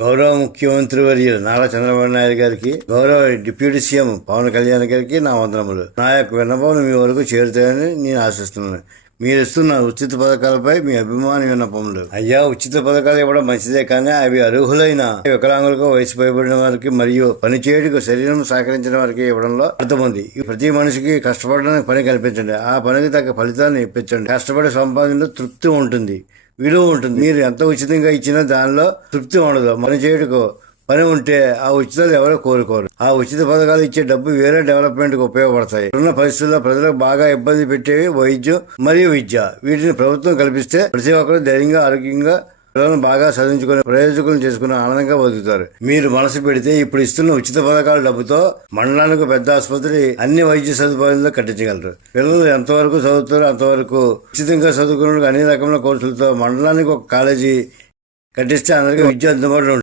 గౌరవ ముఖ్యమంత్రి వర్యులు నారా చంద్రబాబు నాయుడు గారికి, గౌరవ డిప్యూటీ సీఎం పవన్ కళ్యాణ్ గారికి నా వందనములు. నా యొక్క విన్నపం మీ వరకు చేరుతాయని నేను ఆశిస్తున్నాను. మీరు ఇస్తున్న ఉచిత పథకాలపై మీ అభిమాని విన్నపములు. అయ్యా, ఉచిత పథకాలు ఇవ్వడం మంచిదే, కానీ అవి అర్హులైన వికలాంగులకు, వయసు పైబడిన వారికి మరియు పనిచేయడానికి శరీరం సహకరించిన వారికి ఇవ్వడంలో అర్థముంది. ప్రతి మనిషికి కష్టపడడానికి పని కల్పించండి, ఆ పనికి తగ్గ ఫలితాన్ని ఇప్పించండి. కష్టపడి సంపాదనలో తృప్తి ఉంటుంది, విలువ ఉంటుంది. మీరు ఎంత ఉచితంగా ఇచ్చినా దానిలో తృప్తి ఉండదు. పని చేయటకు పని ఉంటే ఆ ఉచితాలు ఎవరో కోరుకోరు. ఆ ఉచిత పథకాలు ఇచ్చే డబ్బు వేరే డెవలప్మెంట్ కు ఉపయోగపడతాయి. ఉన్న పరిస్థితుల్లో ప్రజలకు బాగా ఇబ్బంది పెట్టేవి వైద్యం మరియు విద్య. వీటిని ప్రభుత్వం కల్పిస్తే ప్రతి ఒక్కరు ధైర్యంగా, ఆరోగ్యంగా పిల్లలను బాగా చదివించుకుని ప్రయోజకులను చేసుకుని ఆనందంగా బతుకుతారు. మీరు మనసు పెడితే ఇప్పుడు ఇస్తున్న ఉచిత పథకాల డబ్బుతో మండలానికి పెద్ద ఆసుపత్రి, అన్ని వైద్య సదుపాయాలతో కట్టించగలరు. పిల్లలు ఎంతవరకు చదువుతారో అంతవరకు ఉచితంగా చదువుకున్న అన్ని రకముల కోర్సులతో మండలానికి ఒక కాలేజీ కట్టిస్తే అందరికీ విద్య అందుబాటులో ఉంటుంది.